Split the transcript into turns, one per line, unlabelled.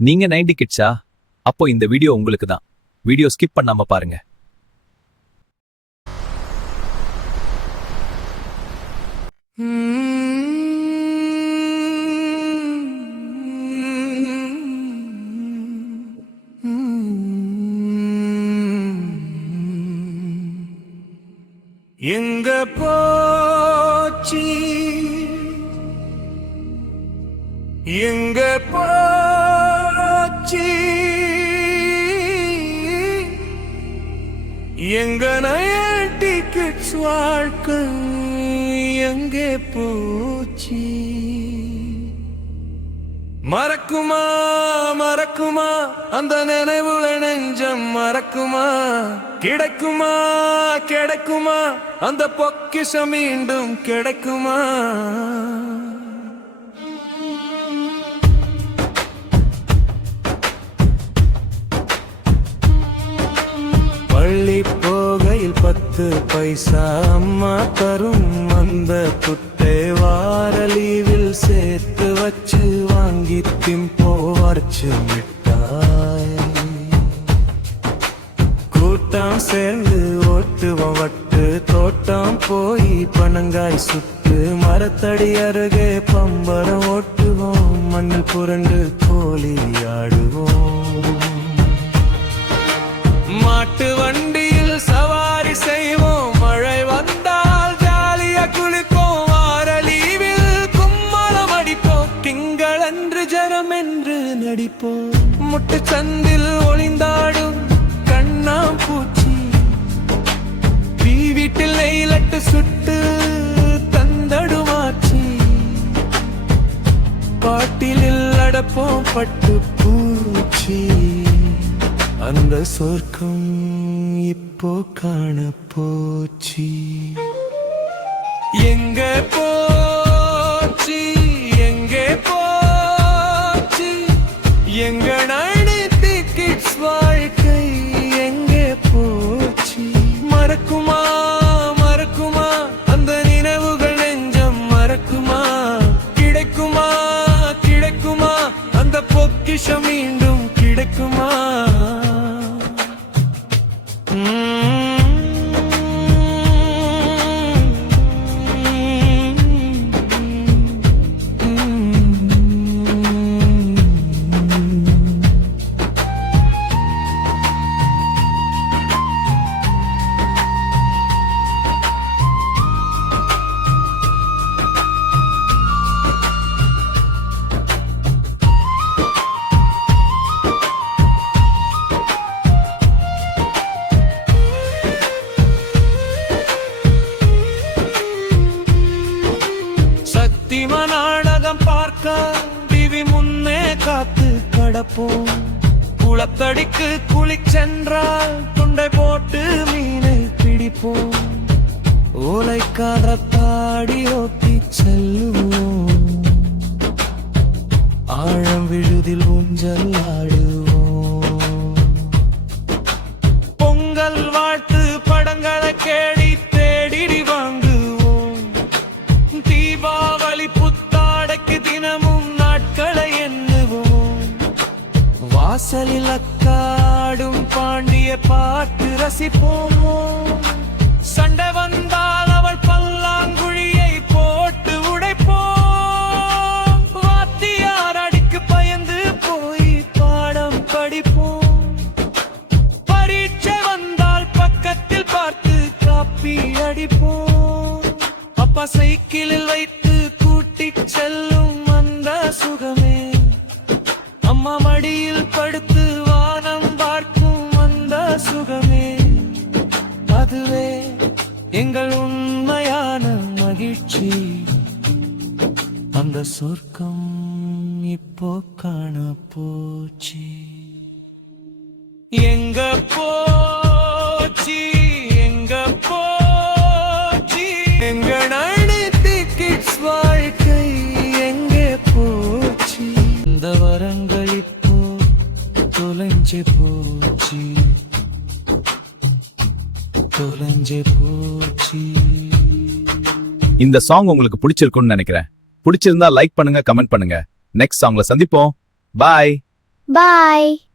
நீங்க நைன்டி கிட்ஸா? அப்போ இந்த வீடியோ உங்களுக்கு தான் வீடியோ ஸ்கிப் பண்ணாம பாருங்க.
எங்க போச்சி? எங்க போ எங்க டிக்கெட்ஸ் வாழ்க்கை எங்கே பூச்சி? மறக்குமா மறக்குமா? அந்த நினைவுல நெஞ்சம் மறக்குமா? கிடைக்குமா கிடைக்குமா? அந்த பொக்கிஷம் மீண்டும் கிடைக்குமா? பத்து பைசா அம்மா தரும் அந்த புட்டை வாரலீவில் சேர்த்து வச்சு வாங்கி திம்போ வரைச்சு மிட்டாய். கூட்டம் சேர்ந்து ஓட்டுவோம் வட்டு தோட்டம் போய் பனங்காய் சுட்டு மரத்தடி அருகே பம்பரம் ஓட்டுவோம் மண்ணில் புரண்டு கோழி ஆடுவோம். மாட்டு வண்டி என்று நடிப்போம். முட்டு சந்தில் ஒளிந்தாடும் கண்ணா பூச்சி. தீ வீட்டில் நெய்லட்டு சுட்டு தந்தடுமாச்சி. பாட்டிலில் அடப்போம் பட்டு பூச்சி. அந்த சொர்க்கம் இப்போ காண போச்சி எங்க போச்சி? சக்திமா நாடகம் பார்க்க டிவி முன்னே காத்து கடப்போம். குளத்தடிக்கு குளி சென்றால் துண்டை போட்டு மீனை பிடிப்போம். ஓலைக்கார தாடி ஓட்டி செல்லுவோம். ஆழம் விழுதில் ஊஞ்சல் ஆடுவோம் காடும் பாண்டிய பார்த்து ரசிப்போமோ? சண்டை வந்தால் அவள் பல்லாங்குழியை போட்டு உடைப்போம் வாத்தியார் அடிக்கு பயந்து போய் பாடம் படிப்போம் பரீட்சை வந்தால் பக்கத்தில் பார்த்து காப்பி அடிப்போம் அப்பா சைக்கிளில் வைத்து கூட்டிச் செல்லும் அந்த சுகமே. அம்மா மடியில் படுத்து சுகமே அதுவே எங்கள் உண்மையான மகிழ்ச்சி. அந்த சொர்க்கம் இப்போ காண போச்சு எங்க போச்சு? எங்க போச்சு? எங்க நடித்து கிட்ஸ் வாழ்க்கை எங்கே போச்சு? இந்த வரங்கள் இப்போ தொலைஞ்சு போ
இந்த சாங் உங்களுக்கு பிடிச்சிருக்கும்னு நினைக்கிறேன். பிடிச்சிருந்தா லைக் பண்ணுங்க கமெண்ட் பண்ணுங்க. நெக்ஸ்ட் சாங்ல சந்திப்போம். பாய்
பாய்